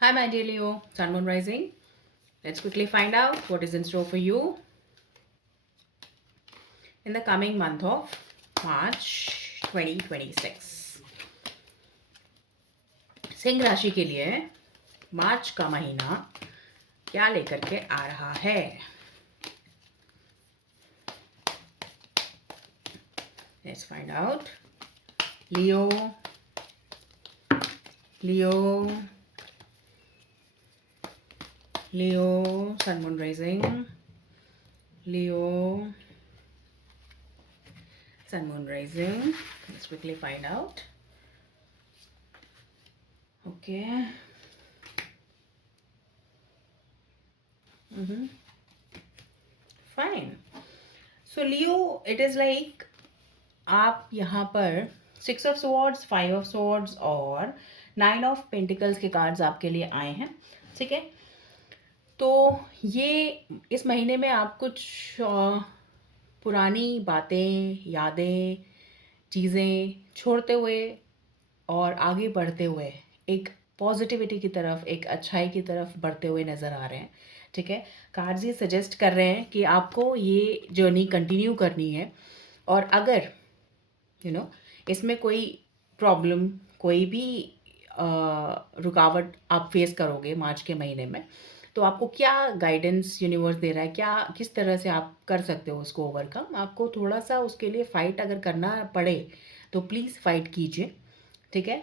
Hi, my dear Leo, Sun Moon Rising. Let's quickly find out what is in store for you in the coming month of March 2026. Singh राशि के लिए मार्च का महीना क्या लेकर के आ रहा है? Let's find out. Leo, Leo, Leo, Sun Moon Rising, Leo, Sun Moon Rising. Let's quickly find out. Okay. Fine. So Leo, it is like आप यहाँ पर 6 of Swords, 5 of Swords और 9 of Pentacles के कार्ड्स आपके लिए आए हैं. ठीक है, तो ये इस महीने में आप कुछ पुरानी बातें, यादें, चीज़ें छोड़ते हुए और आगे बढ़ते हुए एक पॉजिटिविटी की तरफ, एक अच्छाई की तरफ बढ़ते हुए नज़र आ रहे हैं. ठीक है, कार्ड्स ये सजेस्ट कर रहे हैं कि आपको ये जर्नी कंटिन्यू करनी है. और अगर इसमें कोई प्रॉब्लम, कोई भी रुकावट आप फेस करोगे मार्च के महीने में, तो आपको क्या गाइडेंस यूनिवर्स दे रहा है, क्या किस तरह से आप कर सकते हो उसको ओवरकम. आपको थोड़ा सा उसके लिए फ़ाइट अगर करना पड़े तो प्लीज़ फ़ाइट कीजिए. ठीक है,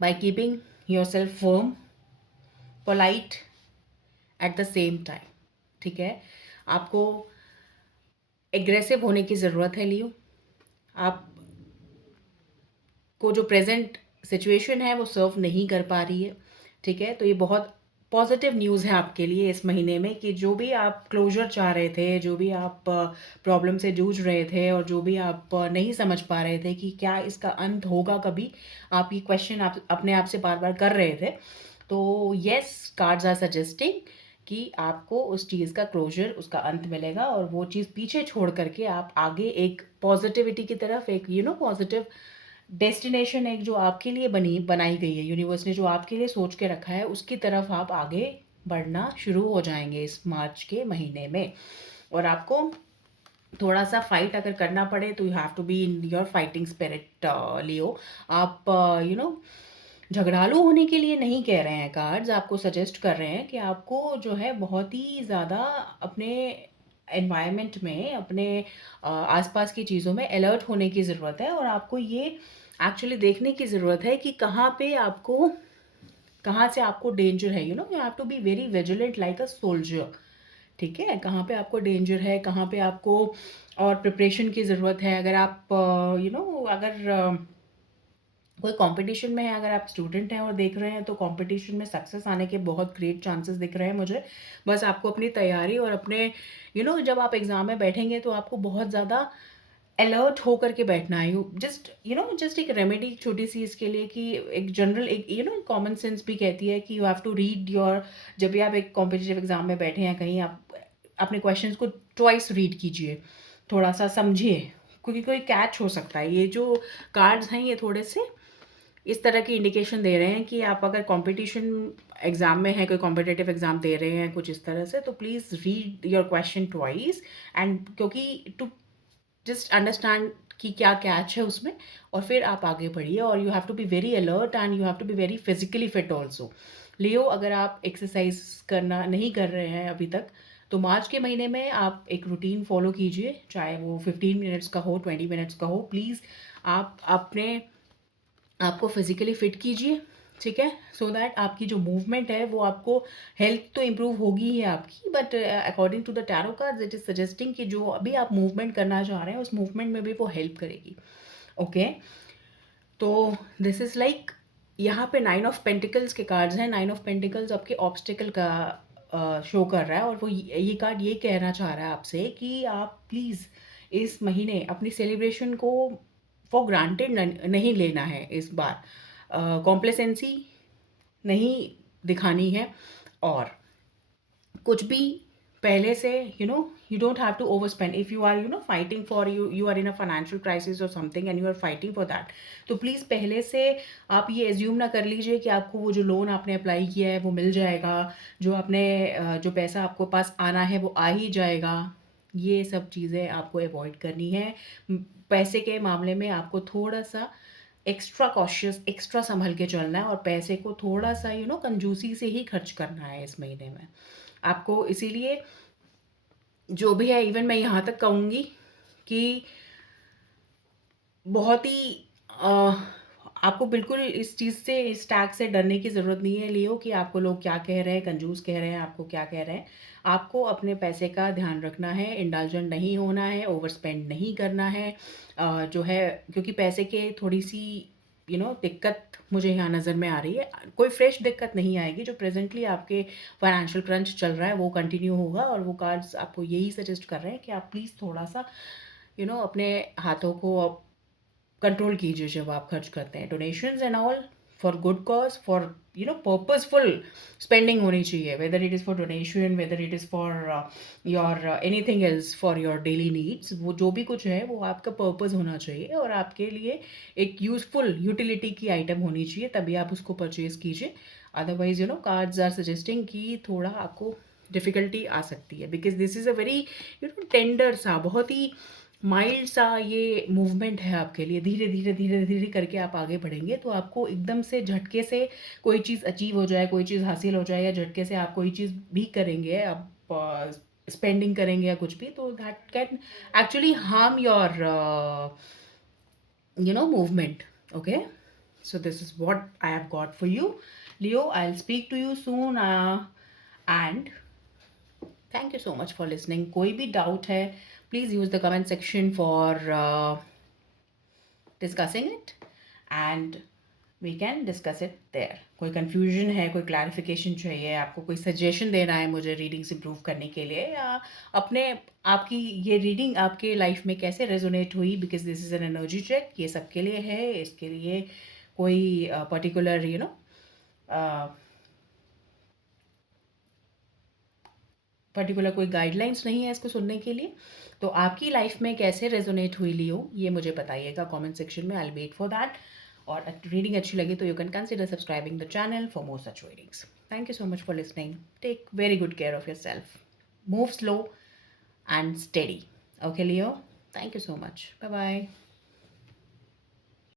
by keeping your self firm, polite at the same time. ठीक है, आपको एग्रेसिव होने की ज़रूरत है लियो. आप को जो प्रेजेंट सिचुएशन है वो सर्व नहीं कर पा रही है. ठीक है, तो ये बहुत पॉजिटिव न्यूज़ है आपके लिए इस महीने में कि जो भी आप क्लोजर चाह रहे थे, जो भी आप प्रॉब्लम से जूझ रहे थे और जो भी आप नहीं समझ पा रहे थे कि क्या इसका अंत होगा कभी, आप ये क्वेश्चन आप अपने आप से बार बार कर रहे थे. तो येस, कार्ड्स आर सजेस्टिंग कि आपको उस चीज़ का क्लोजर, उसका अंत मिलेगा और वो चीज़ पीछे छोड़ करके आप आगे एक पॉजिटिविटी की तरफ, एक पॉजिटिव डेस्टिनेशन, एक जो आपके लिए बनाई गई है, यूनिवर्स ने जो आपके लिए सोच के रखा है, उसकी तरफ आप आगे बढ़ना शुरू हो जाएंगे इस मार्च के महीने में. और आपको थोड़ा सा फाइट अगर करना पड़े तो you have to be in your fighting spirit Leo. आप झगड़ालू होने के लिए नहीं कह रहे हैं कार्ड्स, आपको सजेस्ट कर रहे हैं कि आपको जो है बहुत ही ज़्यादा अपने एनवायरनमेंट में, अपने आसपास की चीज़ों में अलर्ट होने की ज़रूरत है. और आपको ये एक्चुअली देखने की ज़रूरत है कि कहाँ से आपको डेंजर है. You have to be very vigilant like a soldier. ठीक है, कहाँ पे आपको डेंजर है, कहाँ पे आपको और प्रिपरेशन की ज़रूरत है. अगर आप अगर कोई कंपटीशन में है, अगर आप स्टूडेंट हैं और देख रहे हैं, तो कंपटीशन में सक्सेस आने के बहुत ग्रेट चांसेस दिख रहे हैं मुझे. बस आपको अपनी तैयारी और अपने जब आप एग्ज़ाम में बैठेंगे तो आपको बहुत ज़्यादा अलर्ट होकर के बैठना है. जस्ट एक रेमेडी छोटी सी इसके लिए कि एक जनरल, एक कॉमन सेंस भी कहती है कि you have to read your, जब भी आप एक कॉम्पिटिटिव एग्ज़ाम में बैठे हैं कहीं, आप अपने क्वेश्चंस को ट्वाइस रीड कीजिए, थोड़ा सा समझिए, क्योंकि कोई कैच हो सकता है. ये जो कार्ड्स हैं ये थोड़े से इस तरह की इंडिकेशन दे रहे हैं कि आप अगर कंपटीशन एग्ज़ाम में हैं, कोई कॉम्पिटिटिव एग्ज़ाम दे रहे हैं कुछ इस तरह से, तो please read your question twice. And क्योंकि टू जस्ट अंडरस्टैंड कि क्या कैच है उसमें, और फिर आप आगे बढ़िए. और you have to be very alert and you have to be very physically fit also. Leo, अगर आप एक्सरसाइज करना नहीं कर रहे हैं अभी तक, तो मार्च के महीने में आप एक रूटीन फॉलो कीजिए, चाहे वो 15 मिनट्स का हो, 20 मिनट्स का हो. प्लीज़ आप अपने आपको फिजिकली फिट कीजिए. ठीक है, सो दैट आपकी जो मूवमेंट है वो आपको, हेल्थ तो इम्प्रूव होगी ही आपकी, but according to the tarot cards it is suggesting कि जो अभी आप मूवमेंट करना चाह रहे हैं उस मूवमेंट में भी वो हेल्प करेगी. ओके, तो दिस इज़ लाइक, यहाँ पे 9 of Pentacles के कार्ड्स हैं. 9 of Pentacles आपके ऑब्स्टिकल का शो कर रहा है, और वो ये कार्ड ये कहना चाह रहा है आपसे कि आप प्लीज़ इस महीने अपनी सेलिब्रेशन को फॉर ग्रांटेड नहीं लेना है. इस बार कॉम्प्लेसेंसी नहीं दिखानी है, और कुछ भी पहले से you don't have to overspend. If you are fighting for, you are in a financial crisis or something and you are fighting for that, तो प्लीज़ पहले से आप ये एज्यूम ना कर लीजिए कि आपको वो जो लोन आपने अप्लाई किया है वो मिल जाएगा, जो आपने जो पैसा आपको पास आना है वो आ ही जाएगा। ये सब चीज़ें आपको अवॉइड करनी है। पैसे के मामले में आपको थोड़ा सा एक्स्ट्रा कॉशियस, एक्स्ट्रा संभल के चलना है और पैसे को थोड़ा सा कंजूसी से ही खर्च करना है इस महीने में आपको। इसीलिए जो भी है, इवन मैं यहाँ तक कहूँगी कि बहुत ही आपको बिल्कुल इस चीज़ से, इस टैग से डरने की ज़रूरत नहीं है लियो, कि आपको लोग क्या कह रहे हैं, कंजूस कह रहे हैं, आपको क्या कह रहे हैं। आपको अपने पैसे का ध्यान रखना है, इंडल्जेंट नहीं होना है, ओवर स्पेंड नहीं करना है। जो है, क्योंकि पैसे के थोड़ी-सी दिक्कत मुझे यहाँ नज़र में आ रही है। कोई फ्रेश दिक्कत नहीं आएगी, जो प्रेज़ेंटली आपके फाइनेंशियल क्रंच चल रहा है वो कंटिन्यू होगा, और वो कार्ड्स आपको यही सजेस्ट कर रहे हैं कि आप प्लीज़ थोड़ा-सा अपने हाथों को कंट्रोल कीजिए जब आप खर्च करते हैं। Donations and all for good cause, for purposeful spending होनी चाहिए, whether it is for donation, whether it is for your anything else, for your daily needs. वो जो भी कुछ है वो आपका पर्पस होना चाहिए और आपके लिए एक यूजफुल यूटिलिटी की आइटम होनी चाहिए, तभी आप उसको परचेज कीजिए। अदरवाइज कार्ड्स आर सजेस्टिंग कि थोड़ा आपको डिफ़िकल्टी आ सकती है, because this is a very tender सा, बहुत ही माइल्ड सा ये मूवमेंट है आपके लिए। धीरे धीरे धीरे धीरे करके आप आगे बढ़ेंगे, तो आपको एकदम से झटके से कोई चीज़ अचीव हो जाए, कोई चीज़ हासिल हो जाए, या झटके से आप कोई चीज़ भी करेंगे, आप स्पेंडिंग करेंगे या कुछ भी, तो that can actually harm your movement. Okay, so this is what I have got for you, Leo. I'll speak to you soon, and thank you so much for listening. कोई भी डाउट है, please use the comment section for discussing it, and we can discuss it there. कोई confusion है, कोई clarification चाहिए, आपको कोई suggestion देना है मुझे रीडिंग्स improve करने के लिए, या अपने आपकी ये रीडिंग आपके लाइफ में कैसे रेजोनेट हुई, because this is an energy check, ये सबके लिए है। इसके लिए कोई पर्टिकुलर पर्टिकुलर कोई गाइडलाइंस नहीं है इसको सुनने के लिए। तो आपकी लाइफ में कैसे रेजोनेट हुई लियो, ये मुझे बताइएगा कमेंट सेक्शन में। I will wait for that. और रीडिंग अच्छी लगी तो you can consider subscribing the channel for more such readings. Thank you so much for listening. Take very good care of yourself. Move slow and steady. Okay, Leo? Thank you so much. Bye bye.